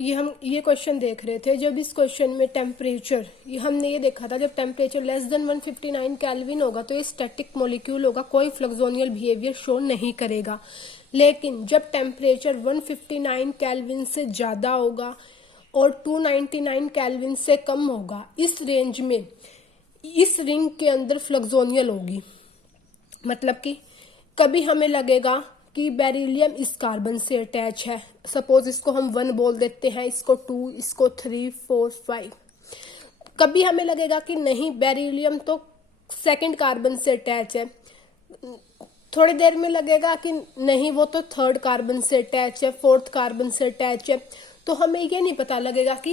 ये हम ये क्वेश्चन देख रहे थे। जब इस क्वेश्चन में टेम्परेचर, ये हमने ये देखा था, जब टेम्परेचर लेस देन 159 केल्विन होगा तो ये स्टैटिक मॉलिक्यूल होगा, कोई फ्लक्सोनियल बिहेवियर शो नहीं करेगा। लेकिन जब टेम्परेचर 159 केल्विन से ज़्यादा होगा और 299 केल्विन से कम होगा, इस रेंज में इस रिंग के अंदर फ्लक्सोनियल होगी। मतलब कि कभी हमें लगेगा कि बेरिलियम इस कार्बन से अटैच है, सपोज इसको हम 1 बोल देते हैं, इसको 2, इसको 3, 4, 5। कभी हमें लगेगा कि नहीं, बेरिलियम तो सेकंड कार्बन से अटैच है। थोड़ी देर में लगेगा कि नहीं, वो तो थर्ड कार्बन से अटैच है, फोर्थ कार्बन से अटैच है। तो हमें ये नहीं पता लगेगा कि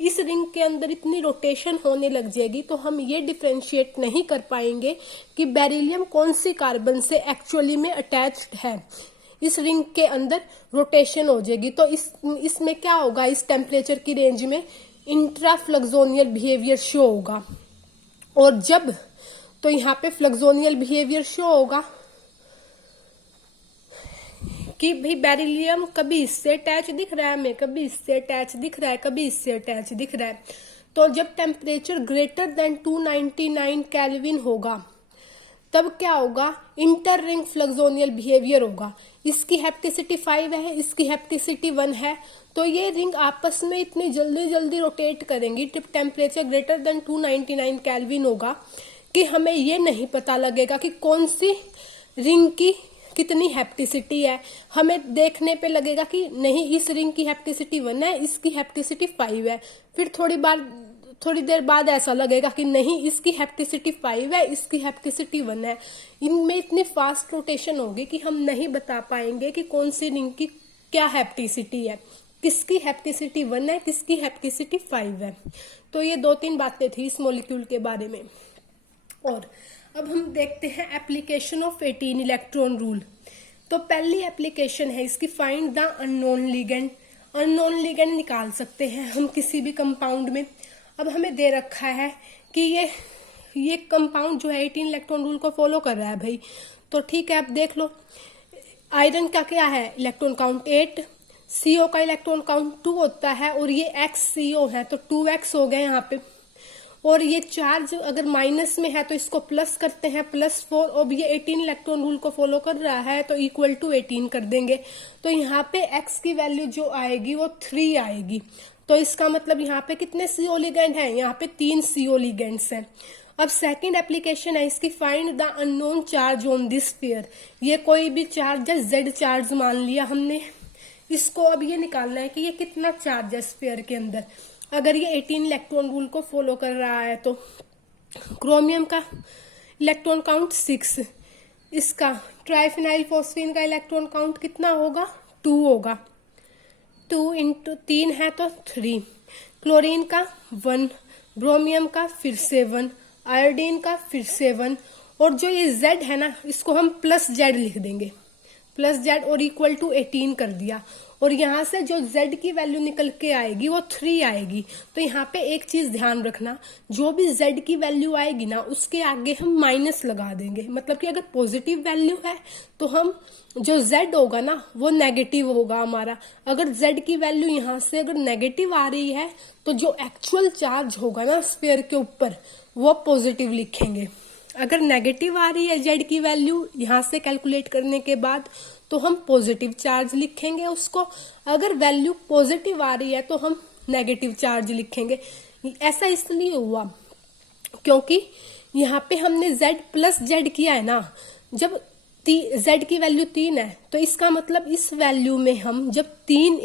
इस रिंग के अंदर इतनी रोटेशन होने लग जाएगी तो हम ये डिफ्रेंशिएट नहीं कर पाएंगे कि बेरिलियम कौन सी कार्बन से एक्चुअली में अटैच्ड है। इस रिंग के अंदर रोटेशन हो जाएगी तो इसमें क्या होगा, इस टेम्परेचर की रेंज में इंट्राफ्लक्सोनियल बिहेवियर शो होगा। और जब तो यहाँ पे फ्लक्सोनियल बिहेवियर शो होगा कि भाई बेरिलियम कभी इससे अटैच दिख रहा है हमें, कभी इससे अटैच दिख रहा है, कभी इससे अटैच दिख रहा है। तो जब टेम्परेचर ग्रेटर देन 299 केल्विन होगा तब क्या होगा, इंटर रिंग फ्लक्सोनियल बिहेवियर होगा। इसकी हेप्टिसिटी 5 है, इसकी हेप्टिसिटी 1 है, तो ये रिंग आपस में इतनी जल्दी जल्दी रोटेट करेंगी जब टेम्परेचर ग्रेटर देन 299 केल्विन होगा कि हमें ये नहीं पता लगेगा कि कौन सी रिंग की कितनी हेप्टिसिटी है। हमें देखने पे लगेगा कि नहीं, इस रिंग की हेप्टिसिटी 1 है, इसकी हेप्टिसिटी 5 है। फिर थोड़ी देर बाद ऐसा लगेगा कि नहीं, इसकी हेप्टिसिटी 5 है, इसकी हेप्टिसिटी 1 है। इनमें इतनी फास्ट रोटेशन होगी कि हम नहीं बता पाएंगे कि कौन सी रिंग की क्या हेप्टिसिटी है, किसकी हेप्टिसिटी 1 है, किसकी हेप्टिसिटी 5 है। तो ये 2-3 बातें थी इस मॉलिक्यूल के बारे में। और अब हम देखते हैं एप्लीकेशन ऑफ 18 इलेक्ट्रॉन रूल। तो पहली एप्लीकेशन है इसकी, find the unknown ligand. Unknown ligand निकाल सकते हैं हम किसी भी कंपाउंड में। अब हमें दे रखा है कि ये कंपाउंड जो है 18 इलेक्ट्रॉन रूल को फॉलो कर रहा है भाई। तो ठीक है, आप देख लो, आयरन का क्या है, इलेक्ट्रॉन काउंट 8, CO का इलेक्ट्रॉन काउंट 2 होता है, और ये XCO है तो 2x हो गए यहाँ पे। और ये चार्ज अगर माइनस में है तो इसको प्लस करते हैं, +4। और ये 18 इलेक्ट्रॉन रूल को फॉलो कर रहा है तो इक्वल टू 18 कर देंगे। तो यहाँ पे x की वैल्यू जो आएगी वो 3 आएगी। तो इसका मतलब यहाँ पे कितने CO लिगेंड हैं, यहाँ पे 3 CO लिगेंड्स हैं। अब सेकंड एप्लीकेशन है इसकी, find the unknown charge on this pair. ये कोई भी चार्ज है, Z चार्ज मान लिया हमने, इसको अब ये निकालना है कि ये कितना चार्ज है स्फीयर के अंदर। अगर ये 18 इलेक्ट्रॉन रूल को फॉलो कर रहा है तो क्रोमियम का इलेक्ट्रॉन काउंट 6, इसका ट्राइफिनाइल फॉस्फीन का इलेक्ट्रॉन काउंट कितना होगा, 2 होगा, 2 × 3 है तो 3, क्लोरीन का 1, ब्रोमियम का फिर से 1, आयोडीन का फिर से 1, और जो ये Z है ना, इसको हम +Z लिख देंगे, +Z, और इक्वल टू 18 कर दिया। और यहाँ से जो Z की वैल्यू निकल के आएगी वो 3 आएगी। तो यहाँ पे एक चीज ध्यान रखना, जो भी Z की वैल्यू आएगी ना उसके आगे हम माइनस लगा देंगे। मतलब कि अगर पॉजिटिव वैल्यू है तो हम जो Z होगा ना वो नेगेटिव होगा हमारा। अगर Z की वैल्यू यहाँ से अगर नेगेटिव आ रही है तो जो एक्चुअल चार्ज होगा ना स्फीयर के ऊपर वो पॉजिटिव लिखेंगे। अगर नेगेटिव आ रही है Z की वैल्यू यहाँ से कैलकुलेट करने के बाद तो हम पॉजिटिव चार्ज लिखेंगे उसको। अगर वैल्यू पॉजिटिव आ रही है तो हम नेगेटिव चार्ज लिखेंगे। ऐसा इसलिए हुआ क्योंकि यहाँ पे हमने Z +Z किया है ना। जब Z की वैल्यू 3 है तो इसका मतलब इस वैल्यू में हम जब 3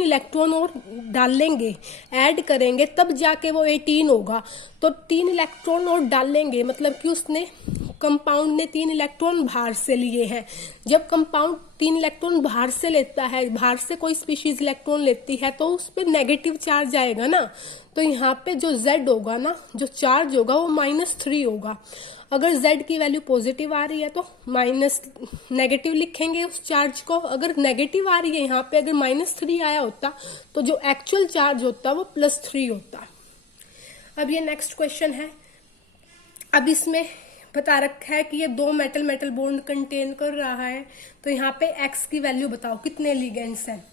इलेक्ट्रॉन और डालेंगे, ऐड करेंगे, तब जाके वो 18 होगा। तो 3 इलेक्ट्रॉन और डालेंगे मतलब कि उसने कंपाउंड ने 3 इलेक्ट्रॉन बाहर से लिए हैं। जब कंपाउंड 3 इलेक्ट्रॉन बाहर से लेता है, बाहर से कोई स्पीशीज इलेक्ट्रॉन लेती है तो उस पर नेगेटिव चार्ज आएगा ना। तो यहाँ पे जो Z होगा ना, जो चार्ज होगा वो -3 होगा। अगर Z की वैल्यू पॉजिटिव आ रही है तो नेगेटिव लिखेंगे उस चार्ज को। अगर नेगेटिव आ रही है यहाँ पे, अगर -3 आया होता तो जो एक्चुअल चार्ज होता वो +3 होता। अब ये नेक्स्ट क्वेश्चन है। अब इसमें बता रखा है कि ये 2 मेटल बॉन्ड कंटेन कर रहा है। तो यहाँ पे X की वैल्यू बताओ, कितने लिगेंड्स हैं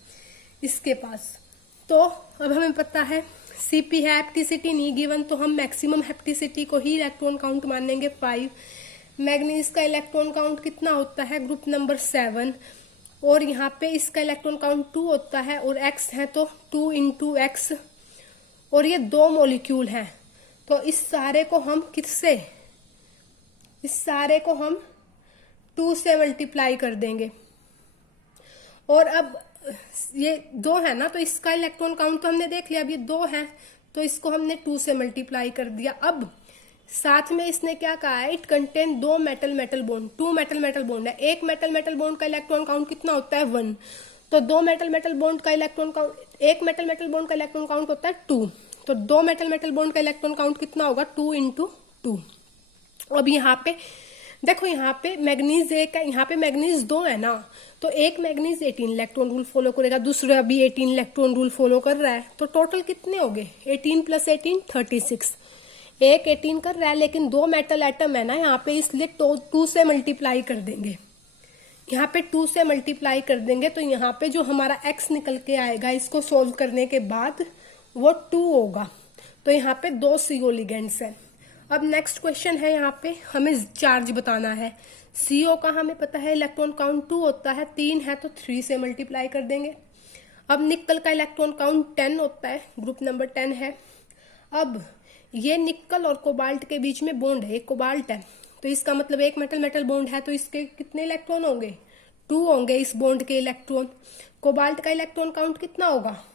इसके पास। तो अब हमें पता है Cp है, हैप्टिसिटी नहीं गिवन, तो हम मैक्सिमम हैप्टिसिटी को ही इलेक्ट्रॉन काउंट मानेंगे 5। मैग्नीज का इलेक्ट्रॉन काउंट कितना होता है, ग्रुप नंबर 7, और यहाँ पे इसका इलेक्ट्रॉन काउंट 2 होता है, और x है तो 2 इंटू एक्स, और ये 2 मॉलिक्यूल हैं, तो इस सारे को हम किससे, इस सारे को हम 2 से मल्टीप्लाई कर देंगे। और अब ये 2 है ना, तो इसका इलेक्ट्रॉन काउंट तो हमने देख लिया, अब ये 2 है तो इसको हमने 2 से मल्टीप्लाई कर दिया। अब साथ में इसने क्या कहा है, it contain 2 metal metal bond, 2 metal metal bond है। एक मेटल मेटल बॉन्ड का इलेक्ट्रॉन काउंट कितना होता है, 1, तो 2 मेटल मेटल बॉन्ड का इलेक्ट्रॉन काउंट, एक मेटल मेटल बॉन्ड का इलेक्ट्रॉन काउंट होता है 2, तो 2 मेटल मेटल बॉन्ड का इलेक्ट्रॉन काउंट कितना होगा, 2 इंटू 2। अब यहाँ पे देखो, यहाँ पे मैग्नीज 1 है, यहाँ पे मैग्नीज 2 है ना, तो एक मैग्नीज 18 इलेक्ट्रॉन रूल फॉलो करेगा, दूसरा भी 18 इलेक्ट्रॉन रूल फॉलो कर रहा है, तो टोटल कितने हो गए, 18 + 18 36। एक 18 कर रहा है, लेकिन 2 मेटल एटम है ना यहाँ पे, इसलिए 2 से मल्टीप्लाई कर देंगे, यहाँ पे 2 से मल्टीप्लाई कर देंगे, तो यहाँ पे जो हमारा x निकल के आएगा इसको सोल्व करने के बाद वो 2 होगा। तो यहाँ पे 2 CO लिगेंड्स है। अब नेक्स्ट क्वेश्चन है, यहाँ पे हमें चार्ज बताना है। CO का हमें पता है इलेक्ट्रॉन काउंट 2 होता है, 3 है तो 3 से मल्टीप्लाई कर देंगे। अब निकल का इलेक्ट्रॉन काउंट 10 होता है, ग्रुप नंबर 10 है। अब ये निकल और कोबाल्ट के बीच में बॉन्ड है, एक कोबाल्ट है, तो इसका मतलब एक मेटल मेटल बॉन्ड है, तो इसके कितने इलेक्ट्रॉन होंगे, 2 होंगे इस बॉन्ड के इलेक्ट्रॉन। कोबाल्ट का इलेक्ट्रॉन काउंट कितना होगा,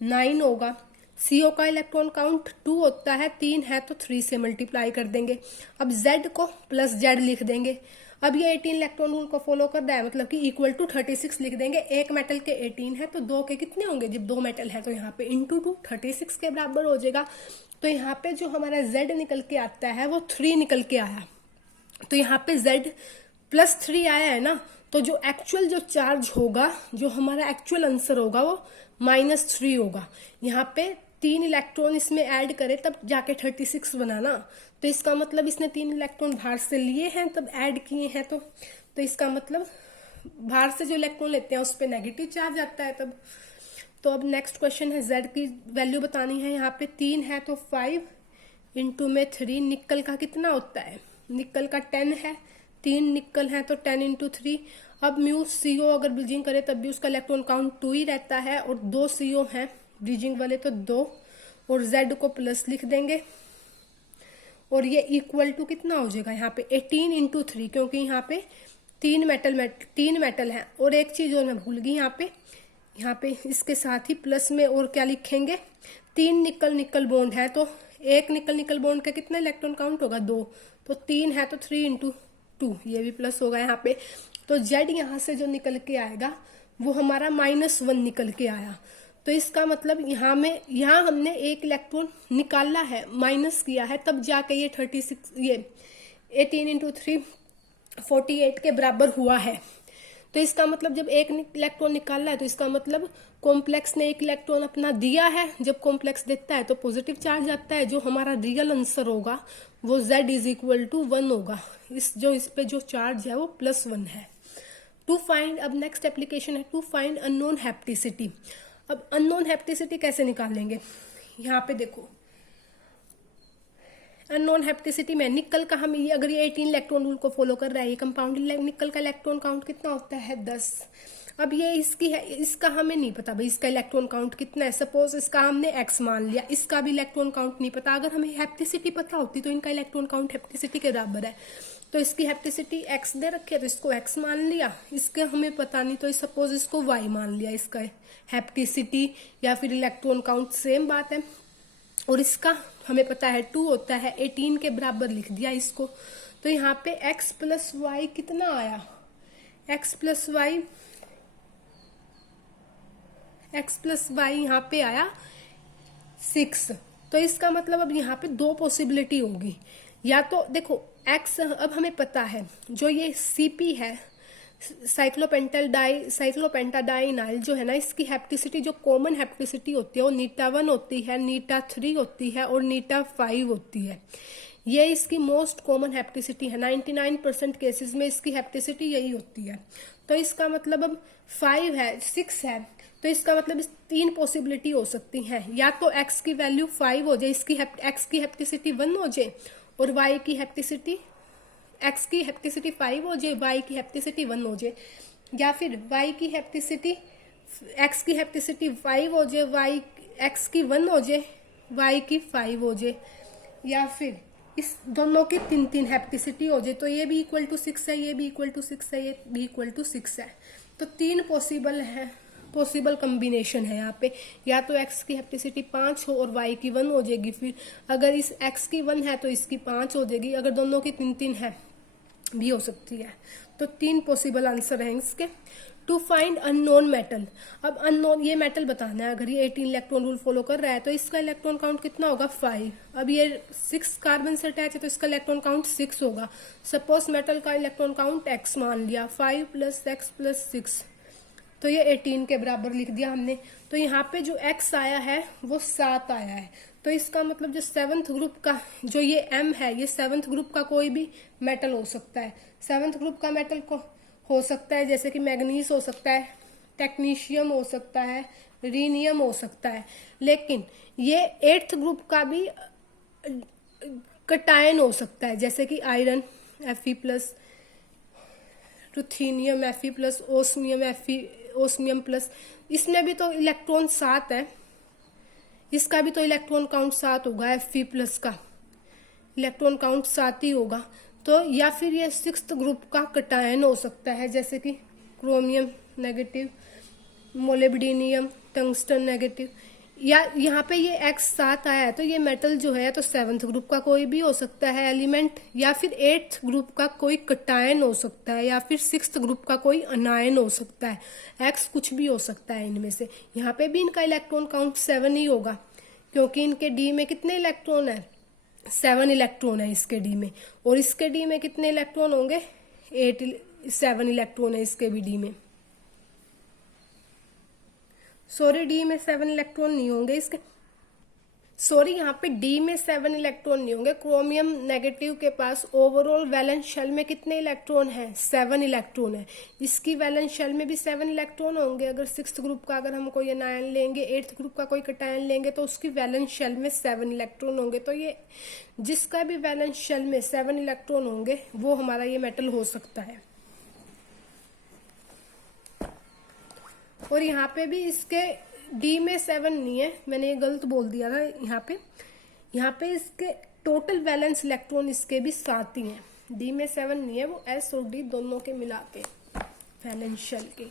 9 होगा। CO का इलेक्ट्रॉन काउंट 2 होता है, 3 है तो 3 से मल्टीप्लाई कर देंगे। अब Z को +Z लिख देंगे। अब ये 18 इलेक्ट्रॉन रूल को फॉलो कर रहा है, मतलब कि इक्वल टू 36 लिख देंगे। एक मेटल के 18 है तो 2 के कितने होंगे, जब 2 मेटल है तो यहाँ पे इंटू 2 36 के बराबर हो जाएगा। तो यहाँ पे जो हमारा Z निकल के आता है वो 3 निकल के आया, तो यहाँ पे Z +3 आया है ना, तो जो एक्चुअल जो चार्ज होगा, जो हमारा एक्चुअल आंसर होगा वो -3 होगा। यहाँ पे 3 इलेक्ट्रॉन इसमें ऐड करे तब जाके 36 बनाना, तो इसका मतलब इसने 3 इलेक्ट्रॉन बाहर से लिए हैं तब ऐड किए हैं, तो इसका मतलब बाहर से जो इलेक्ट्रॉन लेते हैं उस पर नेगेटिव चार्ज आता है तब। तो अब नेक्स्ट क्वेश्चन है, Z की वैल्यू बतानी है। यहाँ पे 3 है तो 5 इंटू में 3, निकल का कितना होता है, निकल का 10 है, 3 निकल है तो 10 इंटू 3। अब म्यू CO अगर ब्रिजिंग करे तब भी उसका इलेक्ट्रॉन काउंट 2 ही रहता है, और 2 CO हैं ब्रिजिंग वाले तो 2, और Z को प्लस लिख देंगे, और ये इक्वल टू कितना हो जाएगा, यहाँ पे 18 इंटू 3, क्योंकि यहाँ पे 3 मेटल है। और एक चीज और मैं भूल गई, यहाँ पे इसके साथ ही प्लस में और क्या लिखेंगे, 3 निकल बॉन्ड है, तो एक निकल बॉन्ड का कितना इलेक्ट्रॉन काउंट होगा, 2, तो 3 है तो 3 इंटू 2, ये भी प्लस होगा यहाँ पे। तो Z यहाँ से जो निकल के आएगा वो हमारा -1 निकल के आया, तो इसका मतलब यहाँ हमने एक इलेक्ट्रॉन निकाला है, माइनस किया है, तब जाके ये 36, ये 18 इंटू 3 48 के बराबर हुआ है। तो इसका मतलब जब एक इलेक्ट्रॉन निकाला है तो इसका मतलब कॉम्प्लेक्स ने एक इलेक्ट्रॉन अपना दिया है, जब कॉम्प्लेक्स देता है तो पॉजिटिव चार्ज आता है। जो हमारा रियल आंसर होगा वो Z = 1 होगा, इस पे जो चार्ज है वो +1 है। टू फाइंड, अब नेक्स्ट एप्लीकेशन है टू फाइंड अननोन हैप्टिसिटी। अब अननोन हैप्टिसिटी कैसे निकालेंगे, यहाँ पे देखो अननोन हैप्टिसिटी में निकल का हम ये अगर ये 18 इलेक्ट्रॉन रूल को फॉलो कर रहा है, ये कंपाउंड निकल का इलेक्ट्रॉन काउंट कितना होता है 10। अब ये इसकी है, इसका हमें नहीं पता भाई इसका इलेक्ट्रॉन काउंट कितना है, सपोज इसका हमने x मान लिया, इसका भी इलेक्ट्रॉन काउंट नहीं पता। अगर हमें हैप्टिसिटी पता होती तो इनका इलेक्ट्रॉन काउंट हैप्टिसिटी के बराबर है, तो इसकी हैप्टिसिटी x दे रखी है तो इसको x मान लिया, इसके हमें पता नहीं तो सपोज इसको y मान लिया, इसका हैप्टिसिटी या फिर इलेक्ट्रॉन काउंट सेम बात है। और इसका हमें पता है 2 होता है, 18 के बराबर लिख दिया इसको। तो यहाँ पे x + y कितना आया, x + y यहाँ पे आया 6। तो इसका मतलब अब यहाँ पे 2 पॉसिबिलिटी होगी, या तो देखो x अब हमें पता है जो ये Cp है साइक्लोपेंटाडाइनाइल जो है ना, इसकी हैप्टिसिटी जो कॉमन हैप्टिसिटी होती है वो नीटा 1 होती है, नीटा 3 होती है और नीटा 5 होती है। ये इसकी मोस्ट कॉमन हैप्टिसिटी है, 99% केसेस में इसकी हैप्टिसिटी यही होती है। तो इसका मतलब अब 5 है 6 है, तो इसका मतलब इस 3 पॉसिबिलिटी हो सकती हैं, या तो x की वैल्यू 5 हो जाए, x की हेप्टिसिटी 1 हो जाए और y की हेप्टिसिटी x की हेप्टिसिटी 5 हो जाए, y की हेप्टिसिटी 1 हो जाए, या फिर y की हेप्टिसिटी x की हेप्टिसिटी 5 हो जाए, y x की 1 हो जाए, y की 5 हो जाए, या फिर इस दोनों की 3 हेप्टिसिटी हो जाए। तो ये भी इक्वल टू 6 है, ये भी इक्वल टू 6 है, ये भी इक्वल टू 6 है। तो 3 पॉसिबल कम्बिनेशन है यहाँ पे, या तो x की हेप्टिसिटी 5 हो और y की 1 हो जाएगी, फिर अगर इस x की 1 है तो इसकी 5 हो जाएगी, अगर दोनों की 3 है भी हो सकती है। तो 3 पॉसिबल आंसर हैं इसके। टू फाइंड अननोन मेटल, अब अननोन ये मेटल बताना है, अगर ये 18 इलेक्ट्रॉन रूल फॉलो कर रहा है तो इसका इलेक्ट्रॉन काउंट कितना होगा 5। अब ये 6 कार्बन से अटैच है तो इसका इलेक्ट्रॉन काउंट 6 होगा। सपोज मेटल का इलेक्ट्रॉन काउंट x मान लिया, 5 + x + 6, तो ये 18 के बराबर लिख दिया हमने। तो यहाँ पे जो x आया है वो 7 आया है, तो इसका मतलब जो 7th ग्रुप का जो ये m है, ये 7th ग्रुप का कोई भी मेटल हो सकता है। 7th ग्रुप का मेटल को हो सकता है जैसे कि मैग्नीज हो सकता है, टेक्नीशियम हो सकता है, रीनियम हो सकता है, लेकिन ये 8th ग्रुप का भी कटायन हो सकता है, जैसे कि iron Fe+, ruthenium Fe+, osmium plus, इसमें भी तो इलेक्ट्रॉन 7 है, इसका भी तो इलेक्ट्रॉन काउंट 7 होगा, Fe+ का इलेक्ट्रॉन काउंट 7 ही होगा। तो या फिर ये 6th ग्रुप का कटायन हो सकता है, जैसे कि क्रोमियम नेगेटिव, मोलिब्डेनियम, टंगस्टन नेगेटिव, या यहाँ पे ये x 7 आया है तो ये मेटल जो है तो 7th ग्रुप का कोई भी हो सकता है एलिमेंट, या फिर 8th ग्रुप का कोई कटायन हो सकता है, या फिर 6th ग्रुप का कोई अनायन हो सकता है, x कुछ भी हो सकता है इनमें से। यहाँ पे भी इनका इलेक्ट्रॉन काउंट 7 ही होगा, क्योंकि इनके d में कितने इलेक्ट्रॉन है, 7 इलेक्ट्रॉन है इसके डी में, और इसके डी में कितने इलेक्ट्रॉन होंगे, 7 इलेक्ट्रॉन है इसके भी डी में। सॉरी, डी में 7 इलेक्ट्रॉन नहीं होंगे इसके, सॉरी यहाँ पे डी में 7 इलेक्ट्रॉन नहीं होंगे। क्रोमियम नेगेटिव के पास ओवरऑल वैलेंस शेल में कितने इलेक्ट्रॉन है, 7 इलेक्ट्रॉन है, इसकी वैलेंस शेल में भी 7 इलेक्ट्रॉन होंगे। अगर 6th ग्रुप का अगर हम कोई अनायन लेंगे, 8th ग्रुप का कोई कटायन लेंगे तो उसकी वैलेंस शेल में 7 इलेक्ट्रॉन होंगे। तो ये जिसका भी वैलेंस शेल में 7 इलेक्ट्रॉन होंगे वो हमारा ये मेटल हो सकता है। और यहाँ पे भी इसके डी में 7 नहीं है, मैंने ये गलत बोल दिया था, यहाँ पे इसके टोटल वैलेंस इलेक्ट्रॉन इसके भी 7 ही हैं, डी में 7 नहीं है, वो एस और डी दोनों के मिला के वैलेंस शेल के।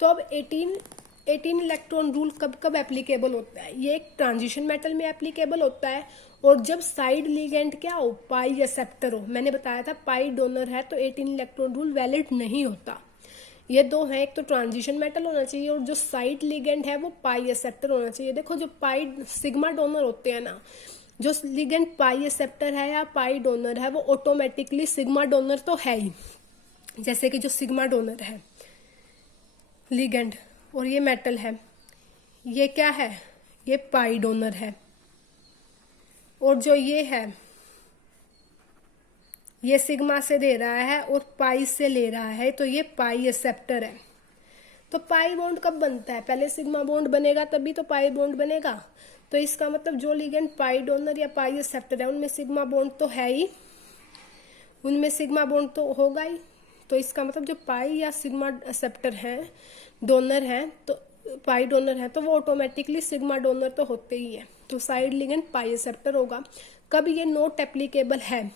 तो अब 18 इलेक्ट्रॉन रूल कब कब एप्लीकेबल होता है, ये एक ट्रांजिशन मेटल में एप्लीकेबल होता है, और जब साइड लिगेंड क्या हो, पाई एक्सेप्टर हो। मैंने बताया था पाई डोनर है तो 18 इलेक्ट्रॉन रूल वैलिड नहीं होता। ये दो है, एक तो ट्रांजिशन मेटल होना चाहिए और जो साइड लिगेंड है वो पाई एक्सेप्टर होना चाहिए। देखो जो पाई सिग्मा डोनर होते हैं ना, जो लिगेंड पाई एक्सेप्टर है या पाई डोनर है वो ऑटोमेटिकली सिग्मा डोनर तो है ही, जैसे कि जो सिग्मा डोनर है लिगेंड और ये मेटल है, ये क्या है, ये पाई डोनर है, और जो ये है ये सिग्मा से दे रहा है और पाई से ले रहा है, तो ये पाई एक्सेप्टर है। तो पाई बॉन्ड कब बनता है, पहले सिग्मा बॉन्ड बनेगा तभी तो पाई बॉन्ड बनेगा। तो इसका मतलब जो लिगेंड पाई डोनर या पाई एक्सेप्टर है उनमें सिग्मा बॉन्ड तो है ही, उनमें सिग्मा बॉन्ड तो होगा ही। तो इसका मतलब जो पाई या सिग्मा एक्सेप्टर है, डोनर है, तो पाई डोनर है तो वो ऑटोमेटिकली सिग्मा डोनर तो होते ही है। तो साइड लिगेंड पाई एक्सेप्टर होगा। कब ये नॉट एप्लीकेबल है,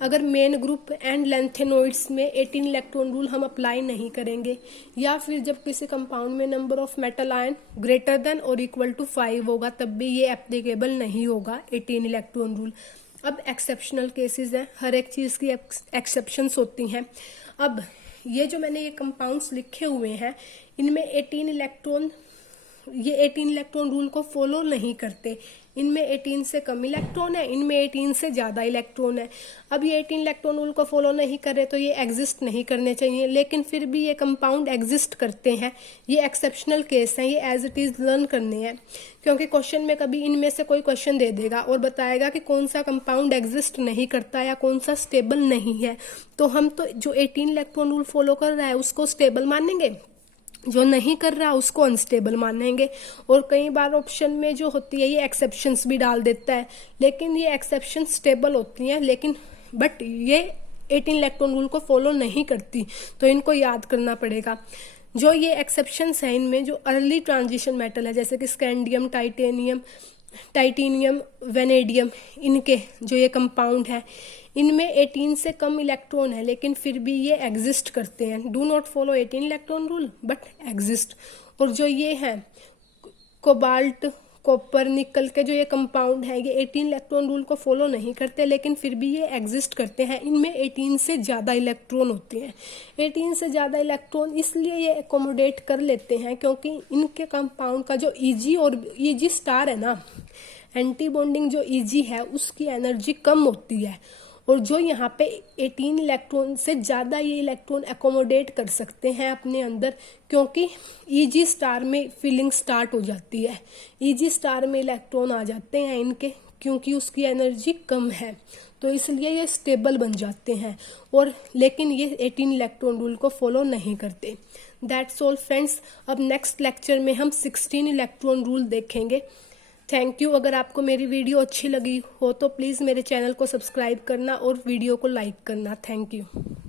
अगर मेन ग्रुप एंड लेंथेनोइड्स में 18 इलेक्ट्रॉन रूल हम अप्लाई नहीं करेंगे, या फिर जब किसी कंपाउंड में number of metal ion greater than और इक्वल टू 5 होगा तब भी ये एप्लीकेबल नहीं होगा 18 इलेक्ट्रॉन रूल। अब एक्सेप्शनल केसेस हैं, हर एक चीज़ की एक्सेप्शंस होती हैं। अब ये जो मैंने ये कंपाउंड्स लिखे हुए हैं इनमें 18 इलेक्ट्रॉन रूल को फॉलो नहीं करते, इनमें 18 से कम इलेक्ट्रॉन है, इनमें 18 से ज़्यादा इलेक्ट्रॉन है। अब ये 18 इलेक्ट्रॉन रूल को फॉलो नहीं करे तो ये एग्जिस्ट नहीं करने चाहिए, लेकिन फिर भी ये कंपाउंड एग्जिस्ट करते हैं। ये एक्सेप्शनल केस हैं, ये एज इट इज़ लर्न करने हैं, क्योंकि क्वेश्चन में कभी इनमें से कोई क्वेश्चन दे देगा और बताएगा कि कौन सा कंपाउंड एग्जिस्ट नहीं करता या कौन सा स्टेबल नहीं है। तो हम तो जो 18 इलेक्ट्रॉन रूल फॉलो कर रहा है उसको स्टेबल मानेंगे, जो नहीं कर रहा उसको अनस्टेबल मानेंगे। और कई बार ऑप्शन में जो होती है ये एक्सेप्शंस भी डाल देता है, लेकिन ये एक्सेप्शन स्टेबल होती हैं, लेकिन बट ये 18 इलेक्ट्रॉन रूल को फॉलो नहीं करती, तो इनको याद करना पड़ेगा। जो ये एक्सेप्शंस हैं इनमें जो अर्ली ट्रांजिशन मेटल है जैसे कि स्कैंडियम, टाइटेनियम, वेनेडियम, इनके जो ये कंपाउंड है इनमें 18 से कम इलेक्ट्रॉन है, लेकिन फिर भी ये एग्जिस्ट करते हैं। Do not follow 18 electron rule but exist. और जो ये है कोबाल्ट, कॉपर, निकल के जो ये कंपाउंड है ये 18 इलेक्ट्रॉन रूल को फॉलो नहीं करते, लेकिन फिर भी ये एग्जिस्ट करते हैं। इनमें 18 से ज़्यादा इलेक्ट्रॉन होते हैं। 18 से ज़्यादा इलेक्ट्रॉन इसलिए ये एकोमोडेट कर लेते हैं क्योंकि इनके कंपाउंड का जो ईजी और ईजी स्टार है ना, एंटी बॉन्डिंग जो ईजी है उसकी एनर्जी कम होती है, और जो यहाँ पे 18 इलेक्ट्रॉन से ज़्यादा ये इलेक्ट्रॉन एकोमोडेट कर सकते हैं अपने अंदर, क्योंकि ईजी स्टार में फिलिंग स्टार्ट हो जाती है। ईजी स्टार में इलेक्ट्रॉन आ जाते हैं इनके, क्योंकि उसकी एनर्जी कम है, तो इसलिए ये स्टेबल बन जाते हैं। और लेकिन ये 18 इलेक्ट्रॉन रूल को फॉलो नहीं करते। That's all friends. अब नेक्स्ट लेक्चर में हम 16 इलेक्ट्रॉन रूल देखेंगे। Thank you. अगर आपको मेरी वीडियो अच्छी लगी हो तो प्लीज़ मेरे चैनल को सब्सक्राइब करना और वीडियो को लाइक करना। Thank you.